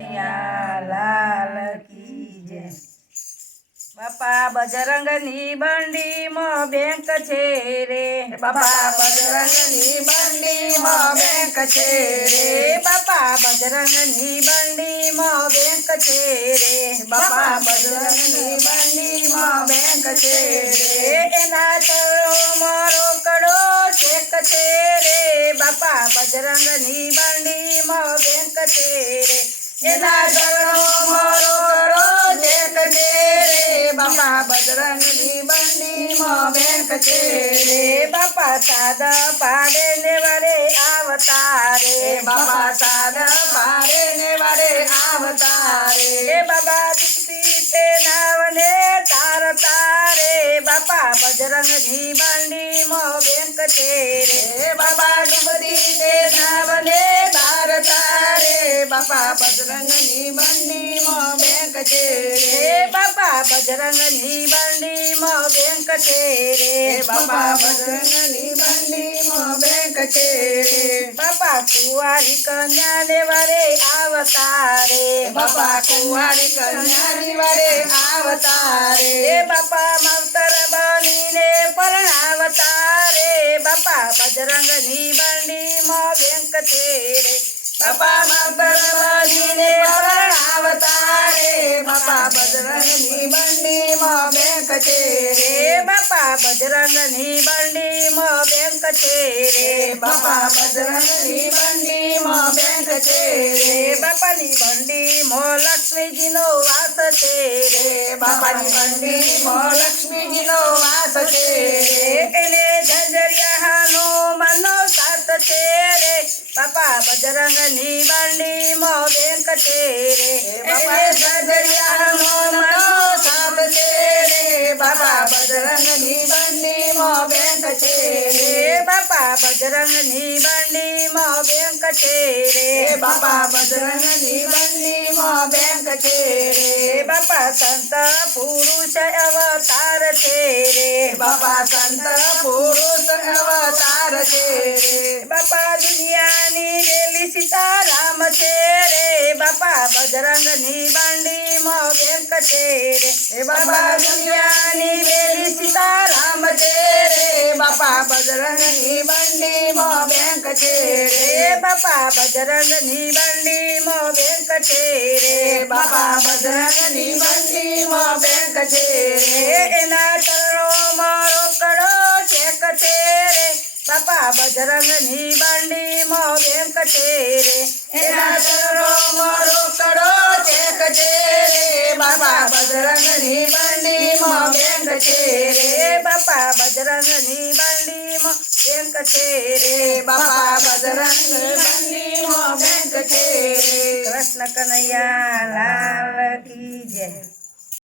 લાલ કી જય। બાપા બજરંગની બંડીમાં બેંક છે રે, બાપા બજરંગની બંડીમાં બેંક છે રે, બાપા બજરંગની બંડીમાં બેંક છે રે, બાપા બજરંગની બંડીમાં બેંક છે રે, એના ચરણોમાં રોકડો ચેક છે રે, બાપા બજરંગની બંડીમાં બેંક છે રે, એના ચરણોમાં રોકડો ચેક છે રે, બાપા બજરંગની બંડીમાં બેંક છે રે, બાપા સાદ પાડે ને વરે આવતારે, બાપા સાદ પાડે ને વરે આવતારે, બાબા દીકરી તે નાવને તારતારે, બાપા બજરંગની બંડીમાં બેંક છે રે, બાપા ડુબતી તે નાવને તારતારે, બાપા બજરંગની બંડીમાં બેંક છે રે, બાપા બજરંગની બંડીમાં બેંક છે રે, બાપા બજરંગની બંડીમાં બેંક છે રે, બાપા કુંવારી કન્યા ને વરે આવતારે, બાપા કુંવારી કન્યાની વરે આવતારે, બાપા માવતર બનીને પરણાવતારે, બાપા બજરંગની બંડીમાં બેંક છે રે, બાપા માવતર બનીને પરણાવતારે, બાપા બજરંગની બંડીમાં બેંક છે રે, બાપા બજરંગની બંડીમાં બેંક છે રે, બાપા બજરંગની બંડીમાં બેંક છે રે, બાપાની બંડીમાં લક્ષ્મીજીનો વાસ છે રે, બાપાની બંડીમાં લક્ષ્મીજીનો વાસ છે રે, એને ઝંઝરિયાનો મનો સાથ છે રે, બાપા બજરંગની બંડીમાં બેંક છે રે, બાપા ઝંઝરિયાનો મનો સાથ છે રે, બાપા બજરંગની બંડીમાં બેંક છે રે, બાપા બજરંગની બંડીમાં બેંક છે રે, બાપા બજરંગની બંડીમાં બેંક છે રે, બાપા સંત પુરુષ અવતાર છે રે, બાપા સંત પુરુષ અવતાર છે રે, બાપા દુનિયાની વેલી સીતારામ છે રે, બાપા બજરંગની બંડીમાં બેંક છે રે, બાપા દુનિયાની વેલી સીતારામ છે રે, બાપા બજરંગની બંડીમાં બેંક છે રે, બાપા બજરંગની બંડીમાં બેંક છે રે, બાપા બજરંગની બંડીમાં બેંક છે રે, એના ચરણોમાં રોકડો ચેક છે રે, બાપા બજરંગની બંડીમાં બેંક છે રે, એના ચરણોમાં રોકડો ચેક છે રે, બાપા બજરંગની બંડીમાં બેંક છે રે, બાપા બજરંગની બંડીમાં બેંક છે રે, બાપા બજરંગની બંડીમાં બેંક છે રે, કૃષ્ણ કનૈયા લાલ કી જય।